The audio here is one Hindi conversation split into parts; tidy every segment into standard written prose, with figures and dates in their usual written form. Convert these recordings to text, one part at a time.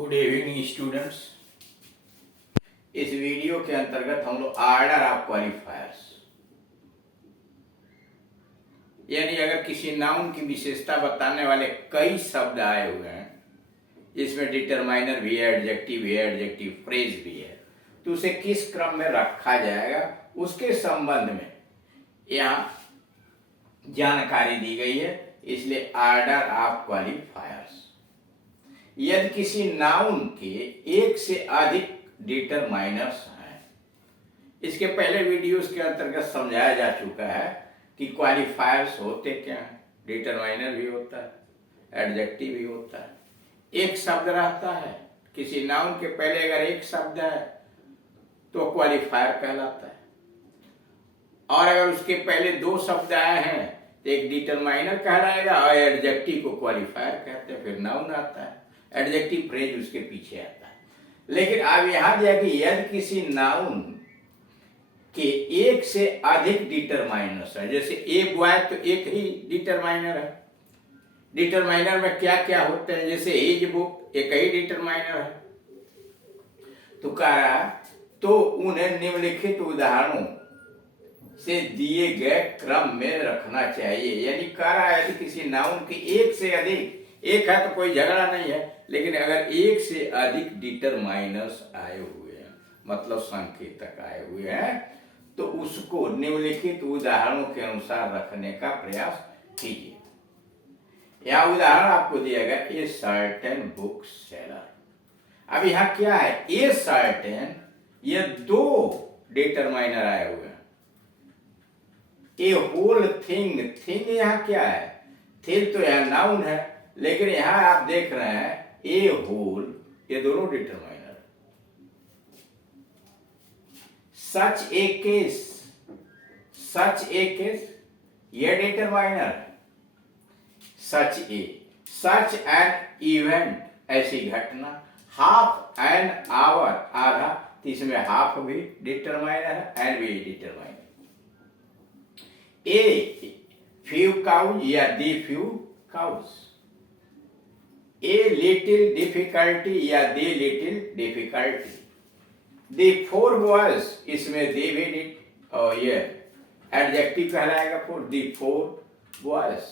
Good evening students. इस वीडियो के अंतर्गत हम लोग ऑर्डर ऑफ क्वालिफायर्स यानी अगर किसी नाउन की विशेषता बताने वाले कई शब्द आए हुए हैं, इसमें डिटरमाइनर भी है, एडजेक्टिव भी है, एडजेक्टिव फ्रेज भी है, तो उसे किस क्रम में रखा जाएगा उसके संबंध में यहाँ जानकारी दी गई है। इसलिए ऑर्डर ऑफ क्वालिफायर्स, यदि किसी नाउन के एक से अधिक डिटरमाइनर्स हैं, इसके पहले वीडियोस के अंतर्गत समझाया जा चुका है कि क्वालिफायर्स होते क्या हैं। डिटरमाइनर भी होता है, एडजेक्टिव भी होता है, एक शब्द रहता है। किसी नाउन के पहले अगर एक शब्द है तो क्वालिफायर कहलाता है, और अगर उसके पहले दो शब्द आए हैं तो एक डिटरमाइनर कहलाएगा और एडजेक्टिव को क्वालिफायर कहते हैं, फिर नाउन आता है, एडजेक्टिव फ्रेज उसके पीछे आता है। लेकिन अब यहां देखिए, यदि किसी नाउन के एक से अधिक डिटरमाइनर्स है, जैसे ए बॉय तो एक ही डिटरमाइनर है। डिटरमाइनर में क्या क्या होते हैं, जैसे एज बुक एक ही डिटरमाइनर है। तो कह रहा तो उन्हें निम्नलिखित उदाहरणों से दिए गए क्रम में रखना चाहिए। यानी कह रहा है कि किसी नाउन की एक से अधिक, एक है तो कोई झगड़ा नहीं है, लेकिन अगर एक से अधिक डिटरमाइनर्स आए हुए हैं, मतलब संकेतक आए हुए हैं, तो उसको निम्नलिखित उदाहरणों के अनुसार रखने का प्रयास कीजिए। यहां उदाहरण आपको दिया गया, ए सर्टेन बुक सेलर। अब यहां क्या है, ए सर्टेन, ये दो डिटरमाइनर आए हुए हैं। ए होल थिंग, थिंग यहां क्या है, थिंग तो यहां नाउन है, लेकिन यहां आप देख रहे हैं ए होल, ये दोनों डिटरमाइनर। सच ए केस, सच ए केस ये डिटरमाइनर है। सच एन इवेंट, ऐसी घटना। हाफ एन आवर, आधा, तो इसमें हाफ भी डिटरमाइनर है, एन भी डिटरमाइनर। ए फ्यू काउज या the few cows. A little difficulty या the little difficulty. The four boys, इसमें दी भी और ये एडजेक्टिव कहलाएगा for the four boys.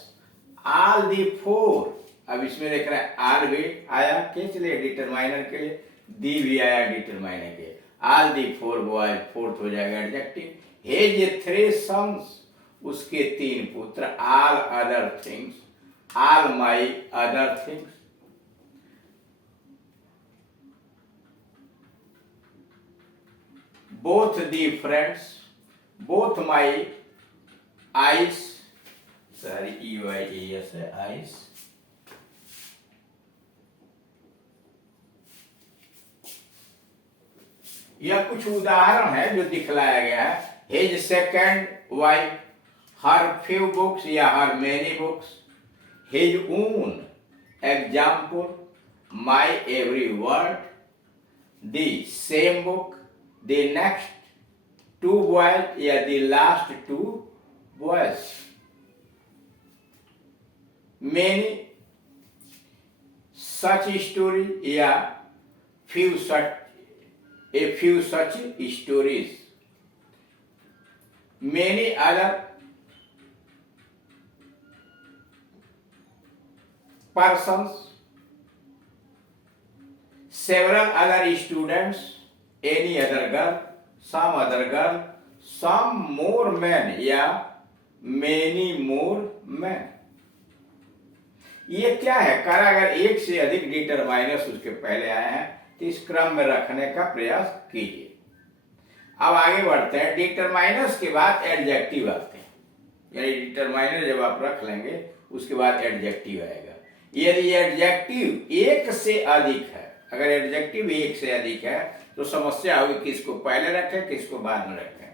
All the four, अब इसमें देख रहे हैं आर भी आया किस लिए, डिटरमाइनर के लिए, दी भी आया डिटरमाइनर के लिए। All the four boys, fourth हो जाएगा एडजेक्टिव। हेज थ्री सन्स, उसके तीन पुत्र। All other things, all my other things. Both the friends, both my eyes, sorry EYES है, आइस। यह कुछ उदाहरण है जो दिखलाया गया है। His second wife, her few books या her many books. His own example, my every word. The same book, the next two boys या the last to boys. Many such story या few such, a few such stories. Many other persons, several other students, any other girl, some other girl, some more men या many more men। ये क्या है, करा अगर एक से अधिक डिटरमाइनर्स उसके पहले आए हैं तो इस क्रम में रखने का प्रयास कीजिए। अब आगे बढ़ते हैं, डिटरमाइनर्स के बाद एडजेक्टिव आते हैं। यानी डिटरमाइनर जब आप रख लेंगे उसके बाद एडजेक्टिव आएगा। यदि एडजेक्टिव एक से अधिक है, अगर एडजेक्टिव एक से अधिक है तो समस्या होगी किसको पहले रखें किसको बाद में रखें।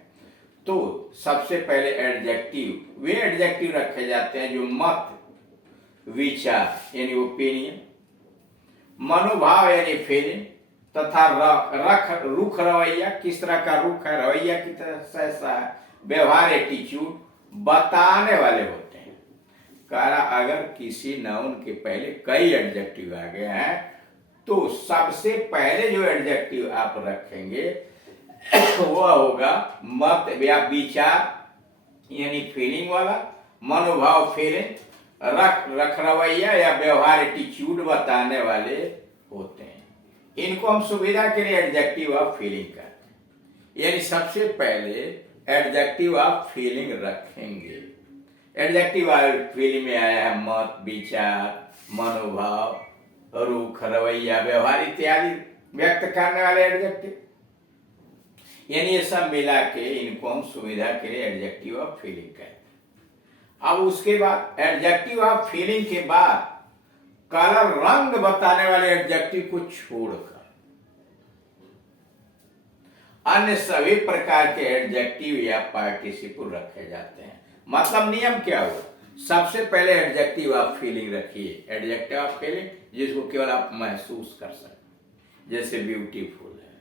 तो सबसे पहले एडजेक्टिव, वे एडजेक्टिव रखे जाते हैं जो मत, विचार यानी ओपिनियन, मनोभाव यानी फीलिंग, तथा रुख रवैया, किस तरह का रुख है, रवैया की तरह कैसा है, व्यवहार एटीट्यूड बताने वाले होते हैं। कारा अगर किसी नाउन के पहले कई एडजेक्टिव आ गए हैं तो सबसे पहले जो एडजेक्टिव आप रखेंगे वह होगा मत या विचार यानी फीलिंग वाला, मनोभाव फीलिंग, रख रवैया या व्यवहार एटीट्यूड बताने वाले होते हैं। इनको हम सुविधा के लिए एडजेक्टिव ऑफ फीलिंग कहते हैं। यानी सबसे पहले एडजेक्टिव ऑफ फीलिंग रखेंगे। एडजेक्टिव ऑफ फीलिंग में आया है मत, विचार, मनोभाव, रुख, रवैया, व्यवहार इत्यादि व्यक्त करने वाले एडजेक्टिव। यानी ये सब मिला के इनको हम सुविधा के लिए एडजेक्टिव ऑफ फीलिंग कहते हैं। अब उसके बाद एडजेक्टिव ऑफ फीलिंग के बाद कलर, रंग बताने वाले एडजेक्टिव को छोड़कर अन्य सभी प्रकार के एडजेक्टिव या पार्टिसिपल रखे जाते हैं। मतलब नियम क्या हुआ? सबसे पहले एडजेक्टिव ऑफ फीलिंग रखिए। एडजेक्टिव ऑफ फीलिंग जिसको केवल आप महसूस कर सकते, जैसे ब्यूटीफुल है,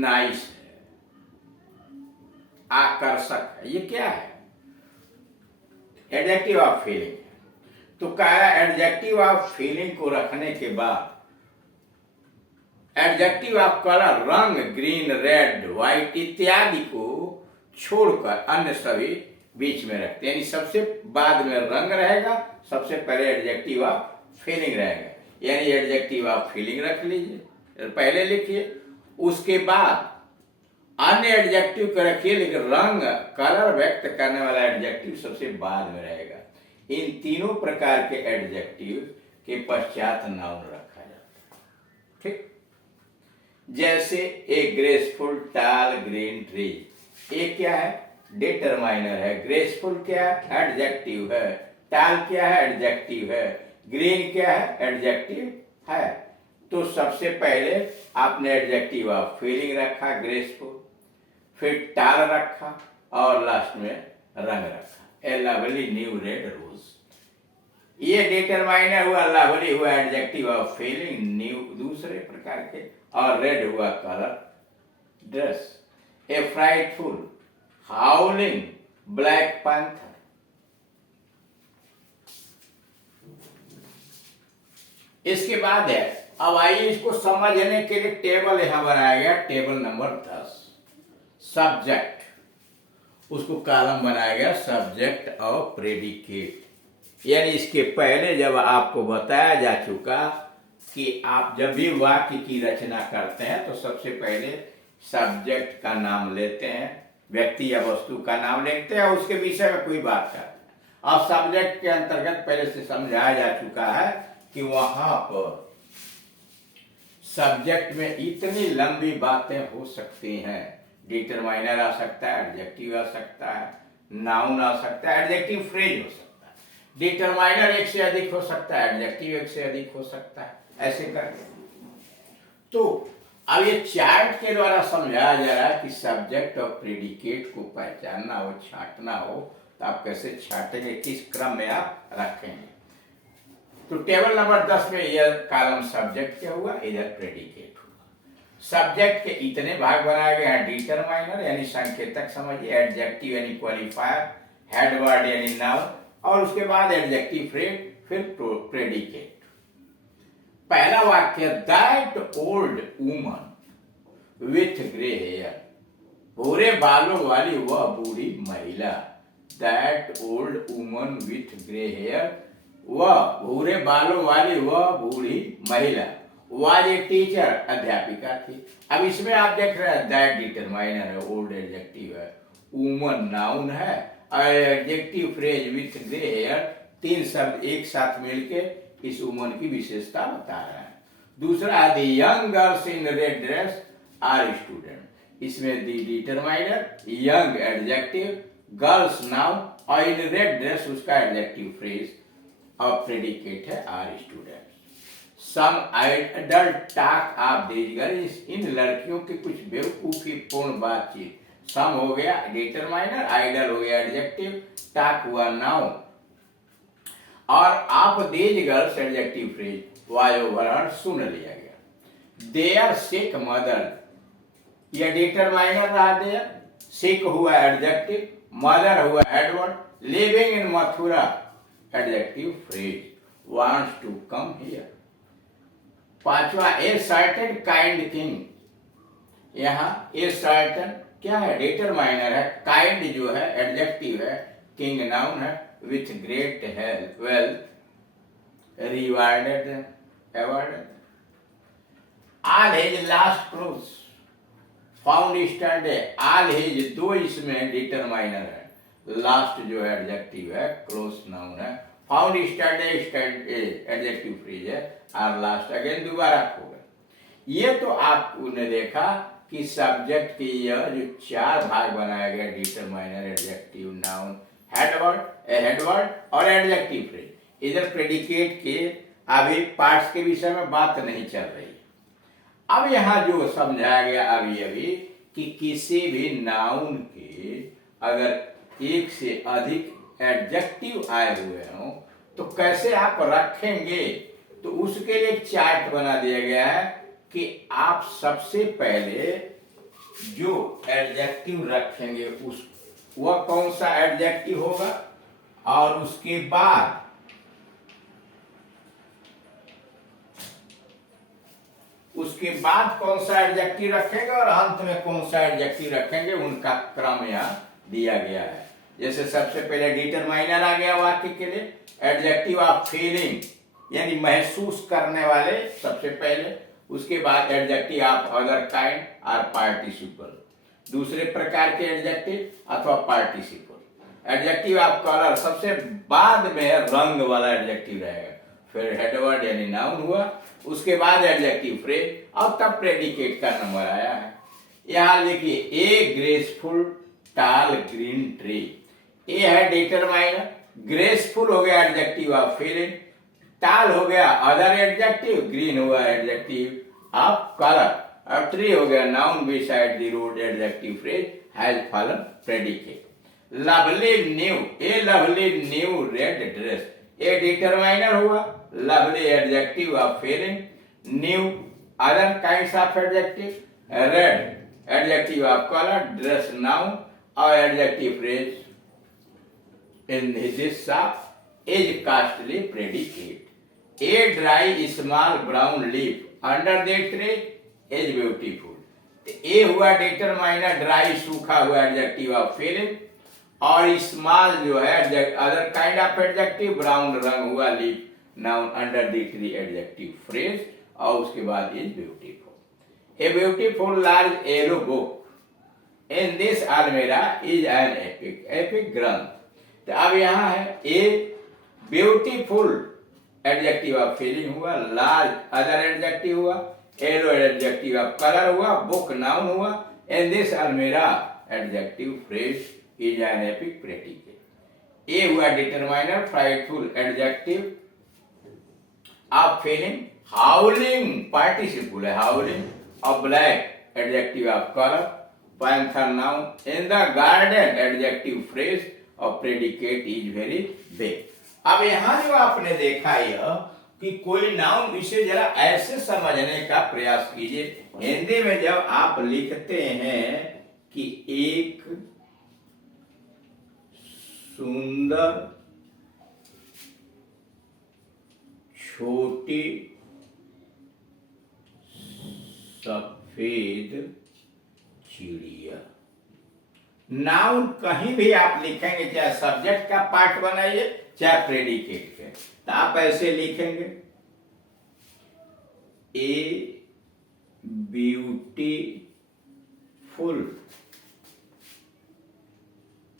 नाइस है, आकर्षक है, ये क्या है? Adjective of feeling. तो कह रहा है एडजेक्टिव ऑफ फीलिंग को रखने के बाद एडजेक्टिव ऑफ कलर, रंग, ग्रीन, रेड, व्हाइट इत्यादि को छोड़कर अन्य सभी बीच में रखते हैं। यानी सबसे बाद में रंग रहेगा, सबसे पहले एडजेक्टिव ऑफ फीलिंग रहेगा। यानी एडजेक्टिव ऑफ फीलिंग रख लीजिए, पहले लिखिए, उसके बाद अन्य एडजेक्टिव को रखिए, लेकिन रंग, कलर व्यक्त करने वाला एडजेक्टिव सबसे बाद में रहेगा। इन तीनों प्रकार के एडजेक्टिव के पश्चात नाउन रखा जाता है। ठीक, जैसे ए ग्रेसफुल टाल ग्रीन ट्री, ये क्या है? डिटरमाइनर है। ग्रेसफुल क्या है? एडजेक्टिव है। टाल क्या है? एडजेक्टिव है। ग्रीन क्या है? एडजेक्टिव है। तो सबसे पहले आपने एडजेक्टिव ऑफ फीलिंग रखा, ग्रेसफुल, फिर टाल रखा और लास्ट में रंग रखा, a lovely new red rose. ये डिटरमाइनर हुआ, लवली हुआ एडजेक्टिव ऑफ फीलिंग, न्यू दूसरे प्रकार के, और रेड हुआ कलर, ड्रेस। ए फ्राइटफुल, हाउलिंग, ब्लैक पैंथर। इसके बाद है, अब आइए इसको समझने के लिए टेबल यहां बनाया गया, टेबल नंबर 10, सब्जेक्ट। उसको कॉलम बनाया गया सब्जेक्ट और प्रेडिकेट। यानी इसके पहले जब आपको बताया जा चुका कि आप जब भी वाक्य की रचना करते हैं तो सबसे पहले सब्जेक्ट का नाम लेते हैं, व्यक्ति या वस्तु का नाम लेते हैं और उसके विषय में कोई बात करते हैं। अब सब्जेक्ट के अंतर्गत पहले से समझाया जा चुका है कि वहां पर सब्जेक्ट में इतनी लंबी बातें हो सकती हैं। डिटरमाइनर आ सकता है, एडजेक्टिव आ सकता है, नाउन आ सकता है, एडजेक्टिव फ्रेज हो सकता है। डिटरमाइनर एक से अधिक हो सकता है, एडजेक्टिव एक से अधिक हो सकता है, ऐसे करके। तो अब ये चार्ट के द्वारा समझाया जा रहा है कि सब्जेक्ट और प्रेडिकेट को पहचानना हो, छांटना हो, तो आप कैसे छांटेंगे, किस क्रम में आप रखेंगे। तो टेबल नंबर 10 में यह कॉलम सब्जेक्ट क्या हुआ, इधर प्रेडिकेट हुआ। सब्जेक्ट के इतने भाग बनाए गए हैं, डिटरमाइनर यानी संकेतक समझिए, एडजेक्टिव यानी क्वालिफायर, हेडवर्ड यानी नाउन, और उसके बाद एडजेक्टिव फ्रेज, फिर प्रेडिकेट। पहला वाक्य, that old woman with grey hair, भूरे बालों वाली वह बूढ़ी महिला। That old woman with grey hair, वह भूरे बालों वाली वह बूढ़ी महिला वाज ए टीचर, अध्यापिका थी। अब इसमें आप देख रहे हैं दैट डिटरमाइनर है, ओल्ड एडजेक्टिव है, वुमन नाउन है, और adjective phrase with grey hair, तीन शब्द एक साथ मिलके इस वुमन की विशेषता बता रहे हैं। दूसरा, the young girls in red dress are student, इसमें the determiner, young adjective, girls noun, और इन रेड ड्रेस उसका एडजेक्टिव फ्रेज और प्रेडिकेट है are student. Some adult talk of these girls, इन लड़कियों की कुछ बेवकूफी पूर्ण बातचीत। सम हो गया डिटरमाइनर, आइडल हो गया एडजेक्टिव, टॉक हुआ नाउन, और of these girls adjective phrase, was overheard सुन लिया गया। देयर सिक मदर, यह डिटरमाइनर रहा, देयर, सिक हुआ एडजेक्टिव, मदर हुआ adverb, living in Mathura adjective phrase, wants to come here. पांचवा, ए सर्टेन काइंड किंग, यहाँ ए सर्टेन क्या है, डिटरमाइनर है, काइंड जो है एडजेक्टिव है, किंग नाउन है, with great health wealth rewarded awarded. All his last clothes found स्टैंडे, ऑल हिज, दो इसमें डिटरमाइनर है, लास्ट जो है एडजेक्टिव है, क्लोज नाउन है, फाउंड स्टैंडे एडजेक्टिव फ्रेज है, और लास्ट अगेन दोबारा खो गए। ये तो आपने देखा कि सब्जेक्ट के यह जो चार भाग बनाया गया, डिटरमाइनर, एडजेक्टिव, नाउन, हेडवर्ड और एडजेक्टिव फ्रेज। इधर प्रेडिकेट के अभी पार्ट्स के विषय में बात नहीं चल रही। अब यहाँ जो समझाया गया अभी कि किसी भी नाउन के अगर एक से अधिक एडजेक्टिव आए हुए हों तो कैसे आप रखेंगे, तो उसके लिए एक चार्ट बना दिया गया है कि आप सबसे पहले जो एडजेक्टिव रखेंगे उस वह कौन सा एडजेक्टिव होगा, और उसके बाद कौन सा एडजेक्टिव रखेंगे और अंत में कौन सा एडजेक्टिव रखेंगे, उनका क्रम यहाँ दिया गया है। जैसे सबसे पहले डिटरमाइनर आ गया वाक्य के लिए, एडजेक्टिव ऑफ फीलिंग यानी महसूस करने वाले सबसे पहले, उसके बाद एडजेक्टिव ऑफ अदर काइंड और पार्टिसिपल, दूसरे प्रकार के एडजेक्टिव अथवा पार्टिसिपल। एडजेक्टिव ऑफ कलर सबसे बाद में रंग वाला एडजेक्टिव रहेगा, फिर हेडवर्ड यानी नाउन हुआ, उसके बाद एडजेक्टिव फ्रेज, और तब प्रेडिकेट का नंबर आया है। यहाँ देखिए, ए ग्रेसफुल टाल ग्रीन ट्री, ए है डिटरमाइनर, ग्रेसफुल हो गया एडजेक्टिव ऑफ फीलिंग, टाल हो गया अदर एडजेक्टिव, ग्रीन हुआ एडजेक्टिव ऑफ कलर, और ट्री हो गया noun beside the road adjective phrase has fallen predicate. Lovely new, a lovely new red dress, a determiner हुआ, lovely adjective of feeling, new other kinds of adjective, red adjective of colour, dress noun और adjective phrase in this shop is costly predicate. A dry small brown leaf under the tree is beautiful. A हुआ डिटरमाइनर, ड्राई सूखा हुआ एडजेक्टिव ऑफ फीलिंग, और स्मॉल जो है other kind of adjective, brown रंग हुआ leaf noun, under the tree adjective phrase, और उसके बाद is beautiful. A beautiful large yellow book in this अलमीरा इज एन एपिक, एपिक ग्रंथ। तो अब यहाँ है a beautiful adjective of feeling हुआ, लार्ज अदर एडजेक्टिव हुआ, येलो एडजेक्टिव ऑफ कलर हुआ, बुक नाउन हुआ, इन दिस अलमीरा adjective phrase is an epic predicate. A हुआ determiner, frightful adjective of feeling, howling participle है, हाउलिंग, और black adjective of colour, panther noun, in the garden adjective phrase, और प्रेडिकेट इज वेरी बिग। अब यहाँ जो आपने देखा यह कि कोई नाउन, इसे जरा ऐसे समझने का प्रयास कीजिए। हिंदी में जब आप लिखते हैं कि एक सुंदर छोटी सफेद चिड़िया, नाउन कहीं भी आप लिखेंगे, चाहे सब्जेक्ट का पार्ट बनाइए चाहे प्रेडिकेट के, तो आप ऐसे लिखेंगे, a beautiful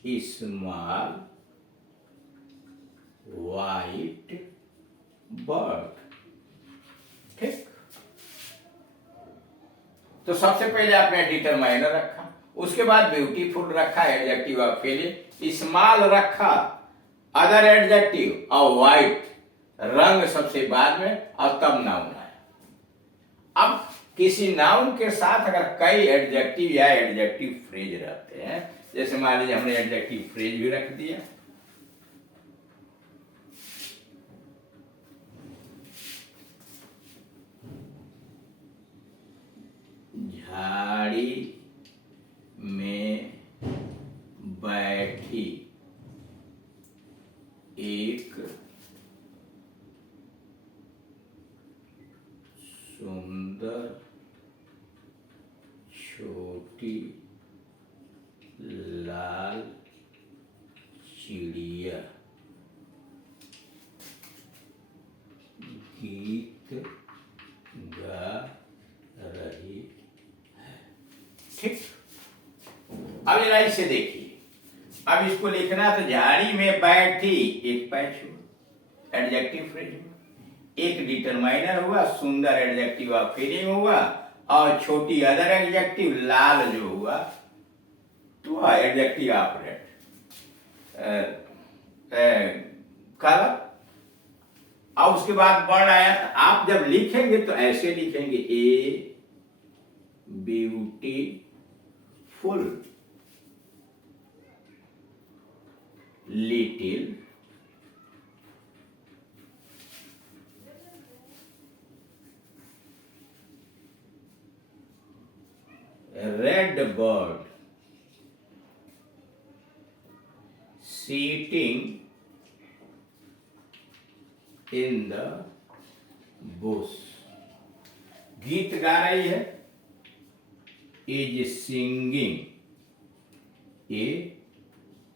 small white bird. ठीक, तो सबसे पहले आपने डिटरमाइनर रखा, उसके बाद ब्यूटीफुल रखा एडजेक्टिव ऑफ फीलिंग, स्मॉल रखा अदर एडजेक्टिव, और वाइट रंग सबसे बाद में, और तब नाउन आया। अब किसी नाउन के साथ अगर कई एडजेक्टिव या एडजेक्टिव फ्रेज रहते हैं, जैसे मान लीजिए हमने एडजेक्टिव फ्रेज भी रख दिया, झाड़ी में बैठी एक सुंदर छोटी लाल चिड़िया गीत गा रही है। ठीक, अब जरा इसे देखिए। अब इसको लिखना तो झाड़ी में बैठी, एक पैच हुआ, एडजेक्टिव फ्रेज हुआ, एक डिटरमाइनर हुआ, सुंदर एडजेक्टिव ऑफ फीलिंग हुआ, और छोटी अदर एडजेक्टिव लाल जो हुआ तो एडजेक्टिव ऑफ रेड कलर। अब उसके बाद वर्ड आया, तो आप जब लिखेंगे तो ऐसे लिखेंगे, a beautiful little red bird sitting in the bush। गीत गा रही है, इज सिंगिंग ए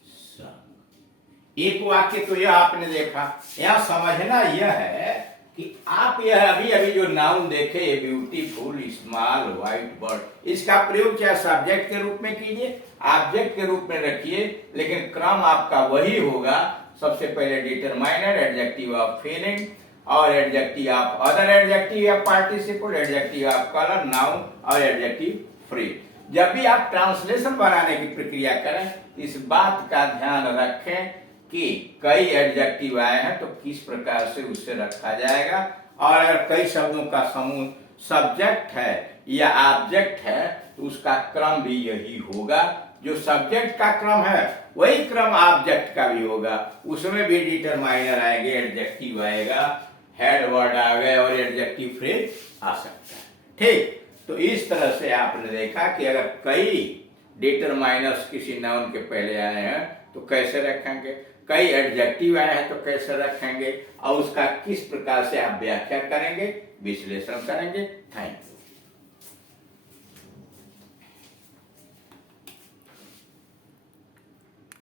सॉन्ग। एक वाक्य तो यह आपने देखा। यहां समझना यह है कि आप यह अभी अभी जो नाउन देखे, ब्यूटीफुल स्मॉल व्हाइट बर्ड, इसका प्रयोग चाहे सब्जेक्ट के रूप में कीजिए, ऑब्जेक्ट के रूप में रखिए, लेकिन क्रम आपका वही होगा। सबसे पहले डिटरमाइनर, एडजेक्टिव ऑफ फीलिंग, और एडजेक्टिव ऑफ अदर एडजेक्टिव या participle, adjective of colour, noun, और एडजेक्टिव फ्रेज। जब भी आप ट्रांसलेशन बनाने की प्रक्रिया करें, इस बात का ध्यान रखें कि कई एडजेक्टिव आए हैं तो किस प्रकार से उसे रखा जाएगा, और अगर कई शब्दों का समूह सब्जेक्ट है या ऑब्जेक्ट है तो उसका क्रम भी यही होगा। जो सब्जेक्ट का क्रम है वही क्रम ऑब्जेक्ट का भी होगा, उसमें भी डिटरमाइनर आएंगे, एडजेक्टिव आएगा, हेड वर्ड आ गए, और एडजेक्टिव फ्रेज आ सकता है। ठीक, तो इस तरह से आपने देखा कि अगर कई डिटरमाइनर्स किसी नाउन के पहले आए हैं तो कैसे रखेंगे, कई एडजेक्टिव आए हैं तो कैसे रखेंगे, और उसका किस प्रकार से आप व्याख्या करेंगे, विश्लेषण करेंगे। Thank you.